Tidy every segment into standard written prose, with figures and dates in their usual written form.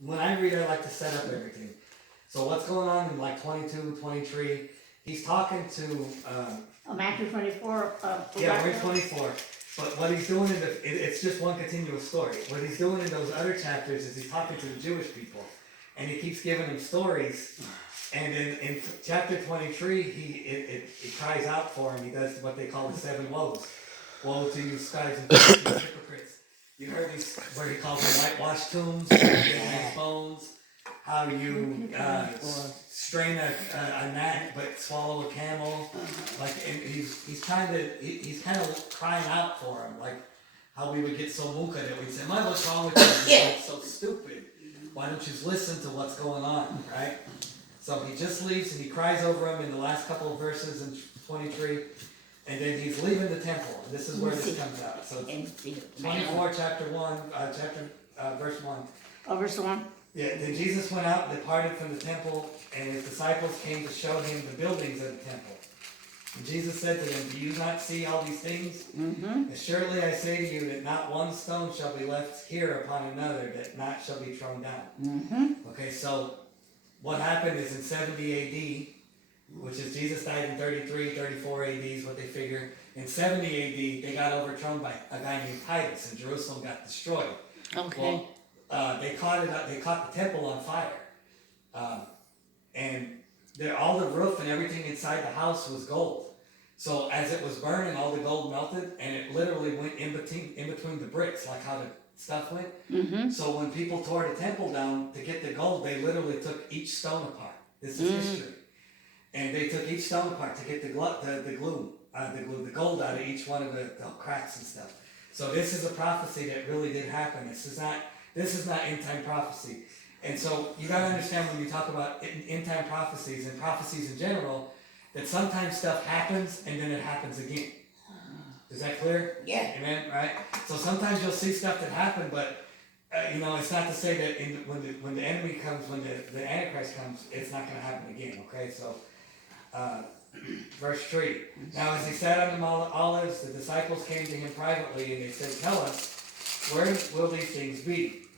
when I read, I like to set up everything. So what's going on in like 22, 23? He's talking to, Matthew 24. yeah, we're in 24. But what he's doing it's just one continuous story. What he's doing in those other chapters is he's talking to the Jewish people, and he keeps giving them stories. And in chapter 23, he cries out for him. He does what they call the 7 woes. Woe to you, scribes and Pharisees, hypocrites! You heard these where he calls them whitewashed tombs, dead bones. How you strain a gnat but swallow a camel. Like, and he's kind of crying out for him, like how we would get so muka that we'd say, "Man, what's wrong with you? You're so stupid. Why don't you listen to what's going on?" Right? So he just leaves and he cries over him in the last couple of verses in 23, and then he's leaving the temple. And this is where this comes out. So 24, chapter 1, verse 1. Oh, verse 1. Yeah, then Jesus went out and departed from the temple, and his disciples came to show him the buildings of the temple. And Jesus said to them, "Do you not see all these things? Surely I say to you that not one stone shall be left here upon another that not shall be thrown down." Okay, so what happened is in 70 AD, which is Jesus died in 33, 34 AD is what they figure. In 70 AD, they got overthrown by a guy named Titus, and Jerusalem got destroyed. Okay. Well, they caught the temple on fire, and all the roof and everything inside the house was gold. So as it was burning, all the gold melted, and it literally went in between the bricks, like how the stuff went. So when people tore the temple down to get the gold, they literally took each stone apart. This is history, and they took each stone apart to get the gold out of each one of the cracks and stuff. So this is a prophecy that really did happen. This is not end time prophecy. And so you gotta understand when you talk about end time prophecies and prophecies in general, that sometimes stuff happens and then it happens again. Is that clear? Yeah. Amen. Right. So sometimes you'll see stuff that happened, but it's not to say that when the enemy comes, when the Antichrist comes, it's not going to happen again. Okay. So, verse 3. Now, as he sat on the Mount of Olives, the disciples came to him privately, and they said, "Tell us, where will these things be?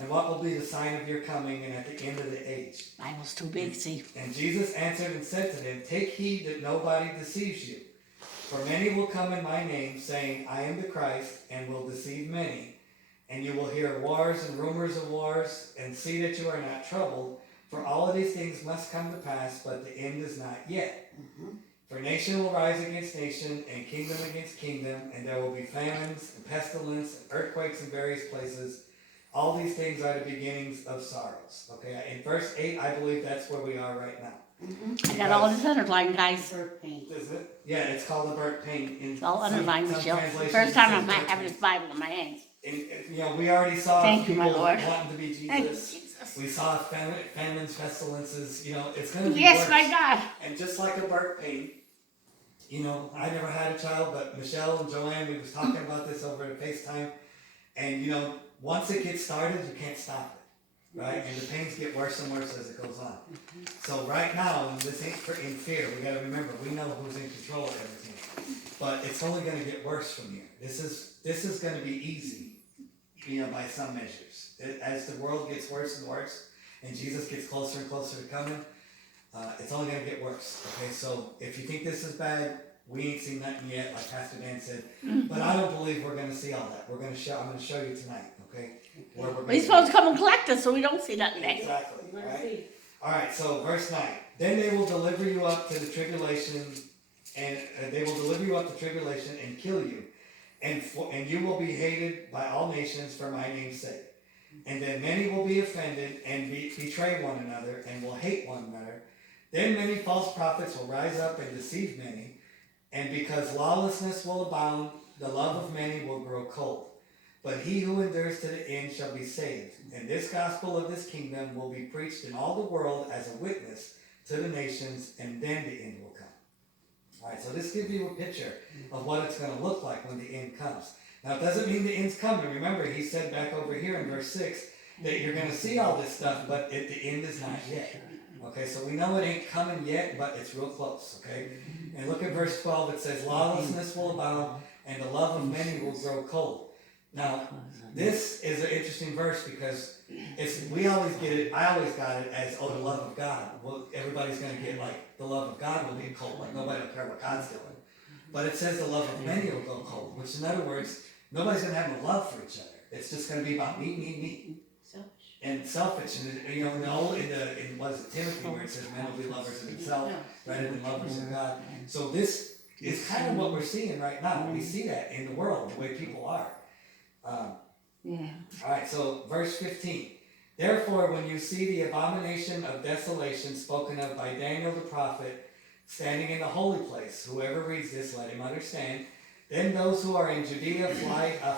And what will be the sign of your coming and at the end of the age?" Bible's too big, see. And Jesus answered and said to them, "Take heed that nobody deceives you. For many will come in my name, saying, 'I am the Christ,' and will deceive many. And you will hear wars and rumors of wars, and see that you are not troubled. For all of these things must come to pass, but the end is not yet. For nation will rise against nation, and kingdom against kingdom, and there will be famines, and pestilence, and earthquakes in various places. All these things are the beginnings of sorrows." Okay, in verse 8, I believe that's where we are right now. I got all this underlined, guys. Is it? Yeah, it's called the burnt pain. It's all underlined, Michelle. translations First time say I'm burnt having pain. this Bible in my hands. And, we already saw Thank you, people my Lord. wanting to be Thank you, Jesus. Jesus. We saw famines, pestilences. It's going to be Yes, worse. my God. And just like a burnt pain, I never had a child, but Michelle and Joanne, we was talking about this over FaceTime. And, once it gets started, you can't stop it, right? And the pains get worse and worse as it goes on. So right now, and this ain't in fear. We got to remember, we know who's in control of everything. But it's only going to get worse from here. This is going to be easy, by some measures. As the world gets worse and worse, and Jesus gets closer and closer to coming, it's only going to get worse. Okay, so if you think this is bad, we ain't seen nothing yet, like Pastor Dan said. But I don't believe we're going to see all that. I'm going to show you tonight. Okay, where we're He's supposed to come and collect us so we don't see nothing next. Exactly. Right? All right. So verse 9. Then they will deliver you up to the tribulation, and kill you, and you will be hated by all nations for my name's sake. And then many will be offended and betray one another and will hate one another. Then many false prophets will rise up and deceive many, and because lawlessness will abound, the love of many will grow cold. But he who endures to the end shall be saved. And this gospel of this kingdom will be preached in all the world as a witness to the nations, and then the end will come. All right, so this gives you a picture of what it's going to look like when the end comes. Now, it doesn't mean the end's coming. Remember, he said back over here in verse 6 that you're going to see all this stuff, but the end is not yet. Okay, so we know it ain't coming yet, but it's real close. Okay, and look at verse 12. It says, "Lawlessness will abound, and the love of many will grow cold. Now, this is an interesting verse because we always get it, I always got it as, oh, the love of God. Well, everybody's gonna get like, the love of God will get cold, like nobody will care what God's doing. But it says the love of many will go cold, which in other words, nobody's gonna have no love for each other. It's just gonna be about me. And selfish, and you know, in what is it, Timothy, where it says men will be lovers of themselves rather than lovers of God. So this is kind of what we're seeing right now. We see that in the world, the way people are. Alright, so verse 15. Therefore, when you see the abomination of desolation spoken of by Daniel the prophet, standing in the holy place, whoever reads this, let him understand. Then those who are in Judea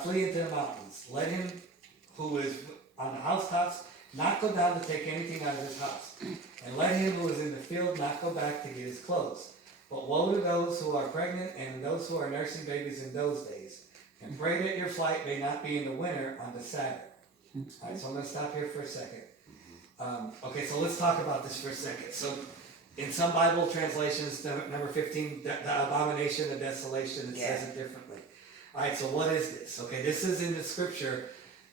flee into the mountains. Let him who is on the housetops not go down to take anything out of his house. And let him who is in the field not go back to get his clothes. But woe to those who are pregnant and those who are nursing babies in those days. And pray that your flight may not be in the winter on the Sabbath. Alright, so I'm going to stop here for a second. Okay, so let's talk about this for a second. So, in some Bible translations, number 15, the abomination of desolation, it says it differently. Alright, so what is this? Okay, this is in the scripture.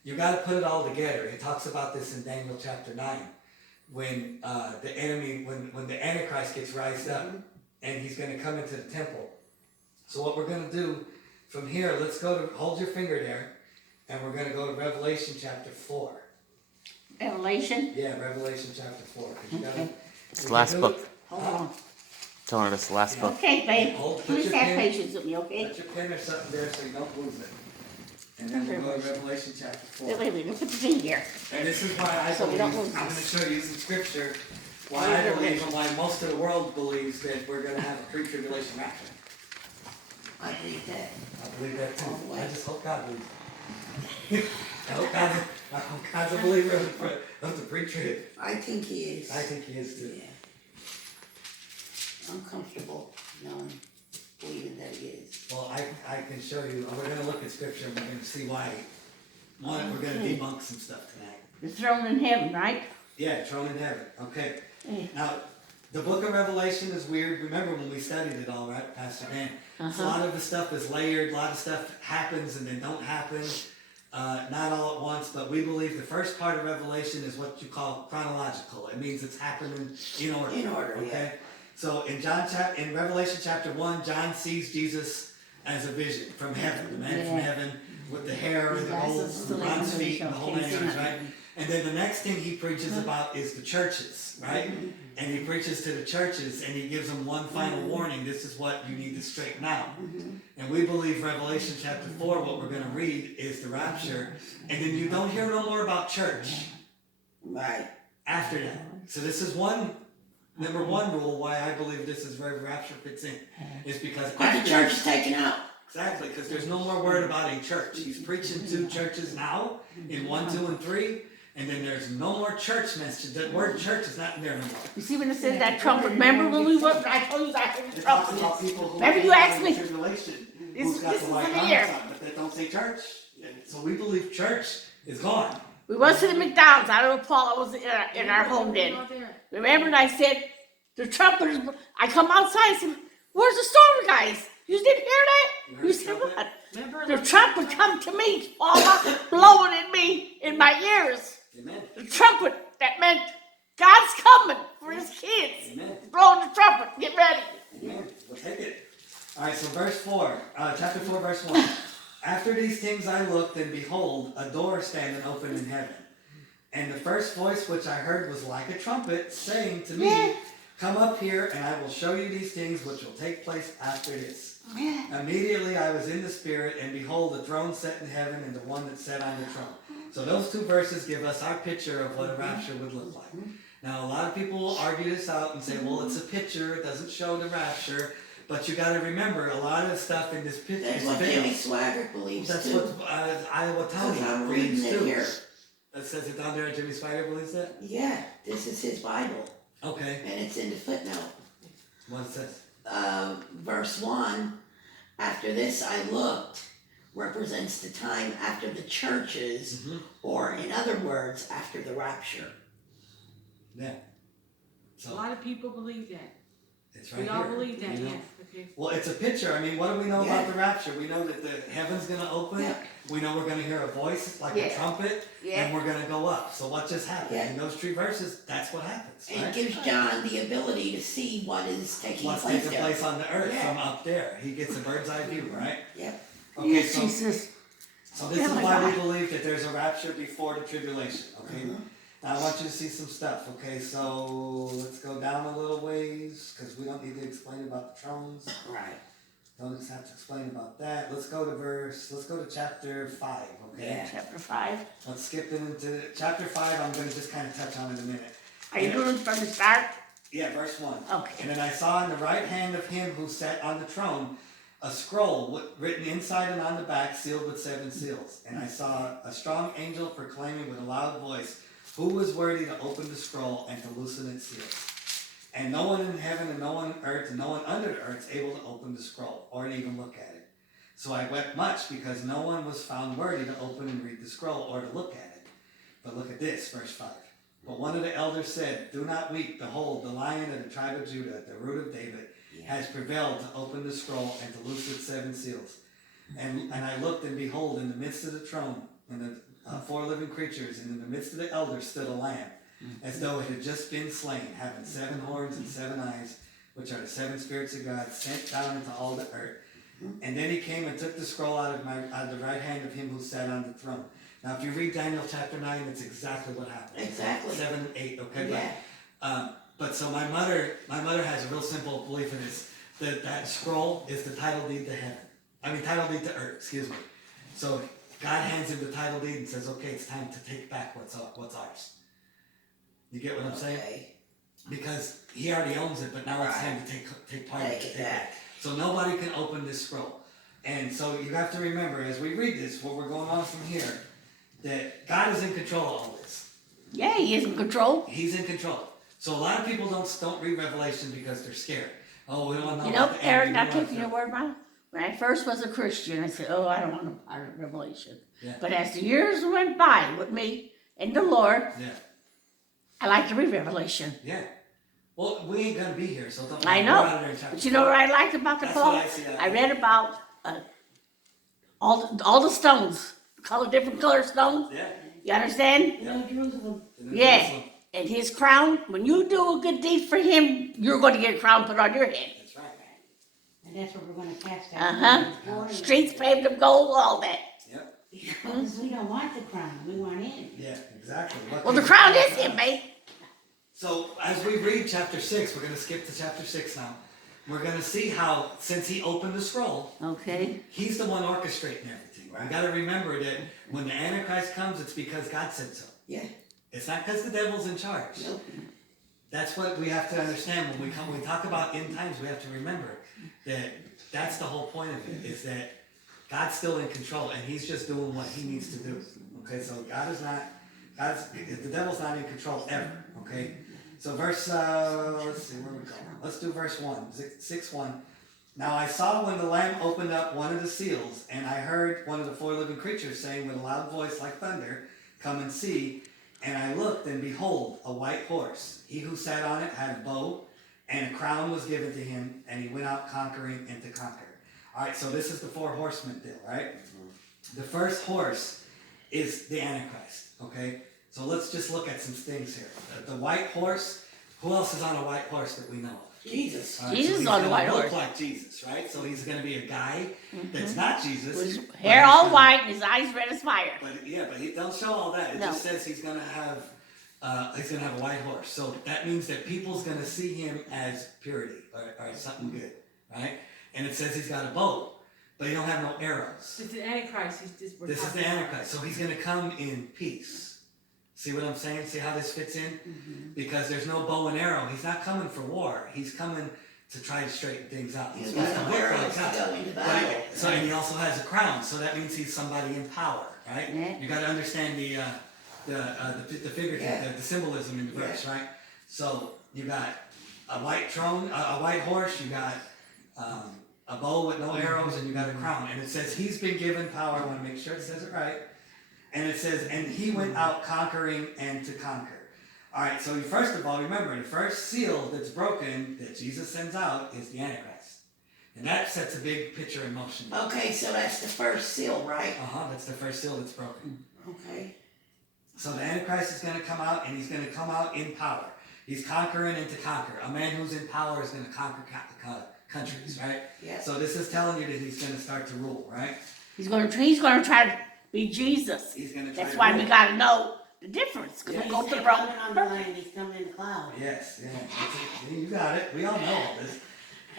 You got to put it all together. It talks about this in Daniel chapter 9. When the enemy, when the Antichrist gets raised up, and he's going to come into the temple. So what we're going to do from here, let's go to, hold your finger there, and we're going to go to Revelation chapter 4. Revelation? Yeah, Revelation chapter 4. 'Cause you gotta, It's the last book. Hold on. Telling her it's the last book. Okay, babe. Put Please your have pen- patience with me, okay? Put your pen or something there so you don't lose it. And then we'll go to Revelation chapter 4. Wait, put the thing here. And this is why I So we believe, don't lose I'm going to this. show you some scripture, why I believe and why most of the world believes that we're going to have a pre-tribulation rapture. I believe that. I believe that too. All the way. I just hope God believes it. I hope God's a believer of the pre-trib. I think he is. I think he is too. Yeah. I'm comfortable knowing, believing that he is. Well, I can show you, we're going to look at scripture and we're going to see why. One, we're going to debunk some stuff tonight. The throne in heaven, right? Yeah, throne in heaven. Okay. Yeah. Now, the book of Revelation is weird. Remember when we studied it all, right, Pastor Dan? So a lot of the stuff is layered. A lot of stuff happens and then don't happen. Not all at once, but we believe the first part of Revelation is what you call chronological. It means it's happening in order. In order, Okay. So in Revelation chapter 1, John sees Jesus as a vision from heaven, the man from heaven with the hair and the gold, the bronze feet, and the whole nine yards, right? And then the next thing he preaches about is the churches, right? And he preaches to the churches and he gives them one final warning. This is what you need to straighten out. And we believe Revelation chapter 4, what we're going to read is the rapture. And then you don't hear no more about church Right. after that. So this is number one rule why I believe this is where rapture fits in. Is because But the after church is taken out. exactly, because there's no more word about a church. He's preaching to churches now in 1, 2, and 3. And then there's no more church message. The word church is not in there no more. You see when it says that trumpet? Remember when we went, I told you that It talks trumpet. about people who Remember are you in asked the me- tribulation, This- who's got this the is white in garments here. on, but they don't say church. And so we believe church is gone. We went to the McDonald's. I don't know if Paula was in our home then. Remember, and I said, the trumpeters, I come outside and said, where's the storm guys? You didn't hear that? You heard You the said trumpet? what? The trumpet come to me, Paula, blowing at me in my ears. Amen. The trumpet, that meant God's coming for his kids. Amen. Blowing the trumpet, get ready. Amen. We'll take it. Alright, so verse 4, chapter 4, verse 1. After these things I looked, and behold, a door standing open in heaven. And the first voice which I heard was like a trumpet, saying to me, come up here, and I will show you these things which will take place after this. Immediately I was in the Spirit, and behold, a throne set in heaven, and the one that sat on the throne. So those two verses give us our picture of what a rapture would look like. Now, a lot of people will argue this out and say, well, it's a picture, it doesn't show the rapture. But you got to remember, a lot of the stuff in this picture That's is what Jimmy veiled. Swagger believes That's too. what Iowa Because Tony I'm believes reading it too. here. That says it down there, Jimmy Spider believes that? Yeah, this is his Bible. Okay. And it's in the footnote. What it says? Verse 1, after this I looked, represents the time after the churches, or in other words, after the rapture. Yeah. A So, lot of people believe that. It's right We here. all believe that, you know? yeah, okay. Well, it's a picture. I mean, what do we know about Yeah. the rapture? We know that the heaven's gonna open. Yeah. We know we're gonna hear a voice like a Yeah. trumpet, Yeah. and we're gonna go up. So what just happened? Yeah. In those 3 verses, that's what happens, And it right? gives John the ability to see what is taking What's place taking there. place on the earth Yeah. from up there. He gets a bird's eye view, right? Yep. Okay, Yes, so Jesus. this Oh is my why we God. believe that there's a rapture before the tribulation, okay? Mhm. Now I want you to see some stuff, okay? So let's go down a little ways, because we don't need to explain about the thrones. Right. Don't just have to explain about that. Let's go to chapter 5, okay? Yeah. Chapter 5. Let's skip it into chapter 5. I'm gonna just kind of touch on it in a minute. Are you doing from the start? Yeah, verse 1. Okay. And then I saw in the right hand of him who sat on the throne a scroll written inside and on the back, sealed with 7 seals. And I saw a strong angel proclaiming with a loud voice, who was worthy to open the scroll and to loosen its seals? And no one in heaven and no one on earth and no one under the earth is able to open the scroll or to even look at it. So I wept much because no one was found worthy to open and read the scroll or to look at it. But look at this, verse 5. But one of the elders said, do not weep. Behold, the Lion of the tribe of Judah, the root of David, has prevailed to open the scroll and to loose its 7 seals. And I looked, and behold, in the midst of the throne, and the 4 living creatures, and in the midst of the elders stood a lamb, as though it had just been slain, having 7 horns and 7 eyes, which are the 7 spirits of God, sent down into all the earth. And then he came and took the scroll out of the right hand of him who sat on the throne. Now, if you read Daniel chapter 9, it's exactly what happened. Exactly. 7 and 8, okay? Yeah. But so my mother has a real simple belief in this, that scroll is the title deed to heaven. Title deed to earth, excuse me. So God hands him the title deed and says, okay, it's time to take back what's ours. You get what I'm saying? Okay. Because he already owns it, but now it's Right. time to take part of it. Take it back. So nobody can open this scroll. And so you have to remember, as we read this, what we're going on from here, that God is in control of all this. Yeah, he is in control. He's in control. So a lot of people don't read Revelation because they're scared. Oh, we don't want to know You know, about the Eric, end. not taking your word, Mom. When I first was a Christian, I said, oh, I don't want to part of Revelation. Yeah. But as the years went by with me and the Lord, Yeah, I like to read Revelation. yeah. Well, we ain't gonna be here, so don't. I we're know. out of there in chapter But you know what I liked about the That's poem? what I see. I read about all the stones, different color stones. Yeah. You understand? You know, Jerusalem. Yeah. Jerusalem. And his crown, when you do a good deed for him, you're going to get a crown put on your head. That's right. And that's what we're gonna cast out. Uh-huh. Streets paved of gold, all that. Yep. Because we don't want the crown, we want him. Yeah, exactly. What Well, the can- crown is him, babe. So as we read chapter 6, we're gonna skip to chapter 6 now. We're gonna see how, since he opened the scroll, Okay. he's the one orchestrating everything. We gotta remember that when the Antichrist comes, it's because God said so. Yeah. It's not because the devil's in charge. Nope. That's what we have to understand when we talk about end times. We have to remember that that's the whole point of it, is that God's still in control and he's just doing what he needs to do. Okay, so the devil's not in control ever. Okay, so verse let's see where we go. Let's do verse 1, 6:1. Now I saw when the Lamb opened up one of the seals, and I heard one of the 4 living creatures saying with a loud voice like thunder, "Come and see." And I looked, and behold, a white horse. He who sat on it had a bow, and a crown was given to him, and he went out conquering and to conquer. All right, so this is the 4 horsemen deal, right? The first horse is the Antichrist, okay? So let's just look at some things here. The white horse, who else is on a white horse that we know of? Jesus. All right, Jesus so he's on a gonna white look horse. like Jesus, right? So he's going to be a guy that's not Jesus. With his but hair he's all gonna- white and his eyes red as fire. But yeah, but he don't show all that. It No. just says he's gonna have a white horse. So that means that people's gonna see him as purity or something good, right? And it says he's got a bow, but he don't have no arrows. It's the Antichrist, we're This is talking the about. Antichrist. So he's gonna come in peace. See what I'm saying? See how this fits in? Because there's no bow and arrow. He's not coming for war. He's coming to try to straighten things out. He's He's supposed got to look arrows like to God. go into But battle. so and he also has a crown, so that means he's somebody in power, right? Yeah. You got to understand the figurative, Yeah. the symbolism in the verse, right? So you got a white throne, a white horse. You got a bow with no arrows, and you got a crown. And it says he's been given power. I want to make sure it says it right. And it says, and he went out conquering and to conquer. Alright, so first of all, remember, the first seal that's broken that Jesus sends out is the Antichrist. And that sets a big picture in motion. Okay, so that's the first seal, right? That's the first seal that's broken. Okay. So the Antichrist is going to come out, and he's going to come out in power. He's conquering and to conquer. A man who's in power is going to conquer countries, right? Yes. So this is telling you that he's going to start to rule, right? He's gonna try to be Jesus. He's going to try That's to why rule. we gotta know the difference, because Yeah. we go to the He's wrong. coming on the land, he's coming in the cloud. Yes, you got it. We all know all this.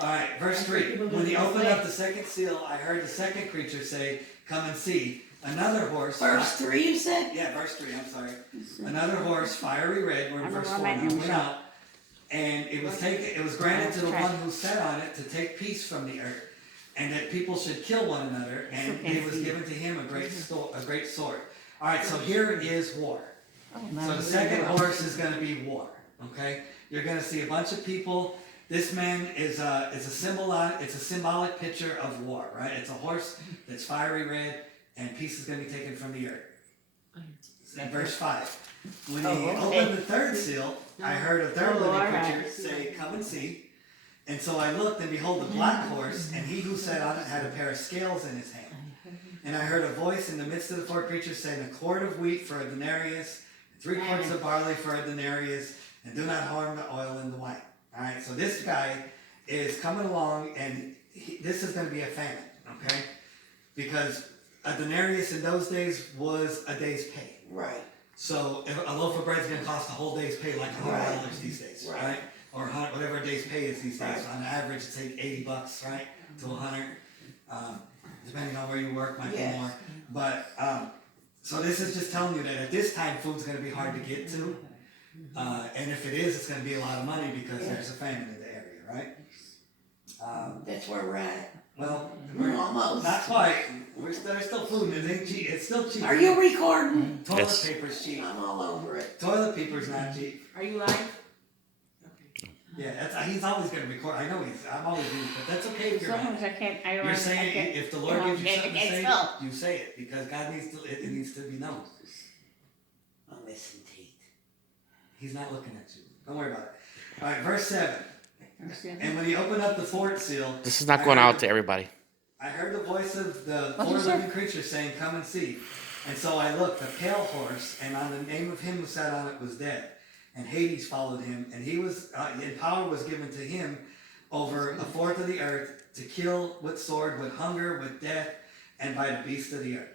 Alright, verse That's what 3. people When he do. opened up the second seal, I heard the second creature say, "Come and see." Another horse. Verse 3, you said? Yeah, verse 3, I'm sorry. Another horse, fiery red, we're in I don't verse know 4 what now, I meant. went out. And it was granted to the one who sat on it to take peace from the earth, and that people should kill one another, and okay. it was given to him a great sword. Alright, so here is war. So the second horse is gonna be war, okay? You're gonna see a bunch of people. This man is a symbolic picture of war, right? It's a horse that's fiery red, and peace is gonna be taken from the earth. In verse 5. When he opened the third seal, I heard a third living creature say, "Come and see." And so I looked, and behold, a black horse, and he who sat on it had a pair of scales in his hand. And I heard a voice in the midst of the four creatures saying, "A quart of wheat for a denarius, 3 quarts of barley for a denarius, and do not harm the oil and the wine." Alright, so this guy is coming along, and this is going to be a famine, okay? Because a denarius in those days was a day's pay. Right. So if a loaf of bread is going to cost a whole day's pay, like $100 these days, Right. right? Or whatever a day's pay is these days. Right. On average, it's like $80, right, to 100, depending on where you work, might Yes. be more. But so this is just telling you that at this time, food's going to be hard to get to, and if it is, it's going to be a lot of money because there's a famine in the area, right? That's where we're at. Well, Almost. not quite. There's still food, and it ain't cheap. It's still cheap. Are you recording? Toilet Yes. paper's cheap. I'm all over it. Toilet paper's not cheap. Are you live? Yeah, he's always gonna record. I know I'm always doing, but that's okay if you're Sometimes not. I can't, I don't. You're I saying can't- if the Lord gives you something to it's say, so. you say it because God it needs to be known. I'm missing teeth. He's not looking at you. Don't worry about it. All right, verse 7. And when he opened up the fourth seal, This is not I going heard out to everybody. I heard the voice of the What'd four you say? living creatures saying, "Come and see." And so I looked, a pale horse, and on the name of him who sat on it was dead. And Hades followed him, and he was, and power was given to him over a fourth of the earth to kill with sword, with hunger, with death, and by the beasts of the earth.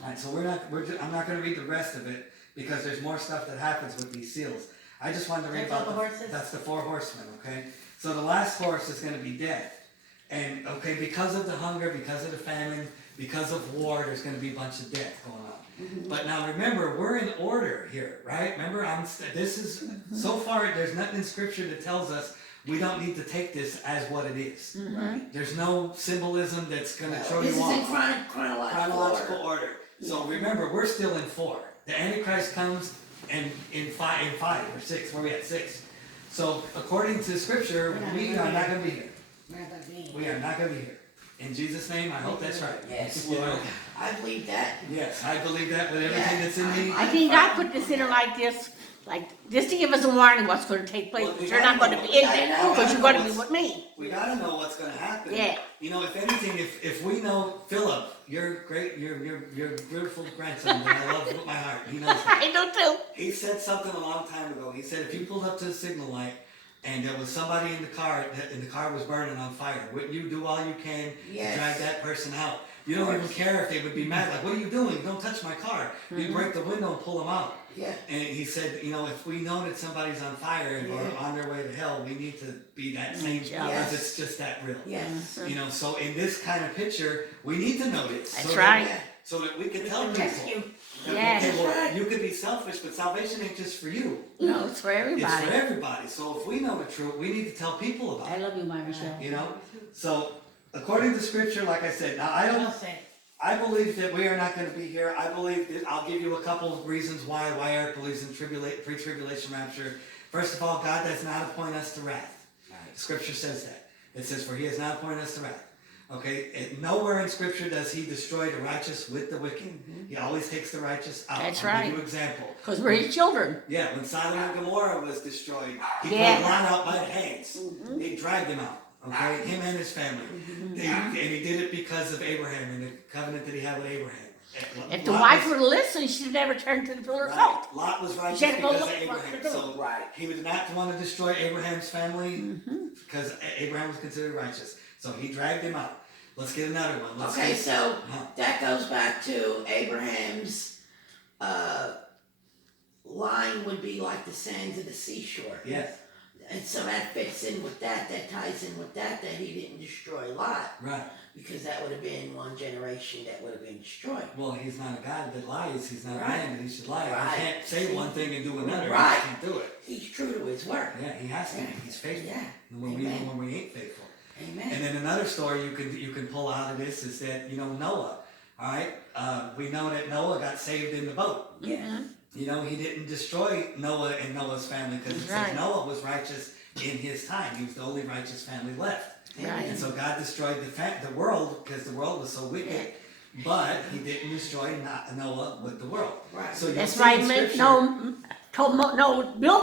Alright, so I'm not gonna read the rest of it because there's more stuff that happens with these seals. I just wanted to read That's all about the horses? that's the 4 horsemen, okay? So the last horse is gonna be death. And okay, because of the hunger, because of the famine, because of war, there's going to be a bunch of death going on. But now remember, we're in order here, right? Remember, this is so far. There's nothing in Scripture that tells us we don't need to take this as what it is. Right. There's no symbolism that's going to throw This you is in off. chronological order. Order. So remember, we're still in 4. The Antichrist comes in 5 or 6. Where are we at? 6. So according to Scripture, we are not going to be here. We are not going to be here. In Jesus' name, I hope that's right. Yes. You know? I believe that. Yes, I believe that with everything that's in me. I think God put this in there like this, just to give us a warning what's gonna take place, Well, we but you're not gotta gonna know. be in I there, know. because you're gonna be with me. We gotta know what's gonna happen. Yeah. You know, if anything, if we know Philip, your beautiful grandson that I love with my heart, he knows that. I do too. He said something a long time ago. He said if you pulled up to the signal light and there was somebody in the car and the car was burning on fire, wouldn't you do all you can Yes. to drag that person out? You don't even care if they would be mad, like, what are you doing? Don't touch my car. You break the window and pull them out. Yeah. And he said, you know, if we know that somebody's on fire and or on their way to hell, we need to be that same because Yes. it's just that real. Yes. You know, so in this kind of picture, we need to know this. That's so right. That, so that we can tell Protect people. you. that, Yes. okay, well, That's right. you could be selfish, but salvation ain't just for you. No, it's for It's everybody. for everybody. So if we know the truth, we need to tell people about I it. love you, my Michelle. You know? So according to scripture, like I said, now I believe that we are not going to be here. I believe that I'll give you a couple of reasons why Eric believes in pre-tribulation rapture. First of all, God does not appoint us to wrath. Scripture says that. It says, for he has not appointed us to wrath. Okay, and nowhere in scripture does he destroy the righteous with the wicked. He always takes the righteous out. That's I'll right. give you an example. Because we're his children. Yeah, when Sodom and Gomorrah was destroyed, he Yeah. pulled Lot out by the hands. They dragged him out. Okay, him and his family. And he did it because of Abraham and the covenant that he had with Abraham. And If the Lot wife was- would have listened, she'd have never turned to the pillar of Right. salt. Lot was righteous She had to go because of look for Abraham. it to do. So he did not want to destroy Abraham's family because Abraham was considered righteous. So he dragged him out. Let's get another one. Let's Okay, get, so Huh. that goes back to Abraham's line would be like the sands of the seashore. yes, And so that fits in with that ties in with that he didn't destroy Lot, right. because that would have been one generation that would have been destroyed. Well, he's not a God that lies. He's not a Right. man that he should lie. Right. He can't say one thing and do another. Right. He can't do it. He's true to his word. Yeah, he has to. He's faithful. Yeah. And when Amen. when we ain't faithful. Amen. And then another story you can pull out of this is that Noah. All right, we know that Noah got saved in the boat. Yeah. He didn't destroy Noah and Noah's family because it Right. says Noah was righteous in his time. He was the only righteous family left. Right. And so God destroyed the world because the world was so wicked. But He didn't destroy Noah with the world. Right. So you'll That's see right. in Man, Scripture- no, Bill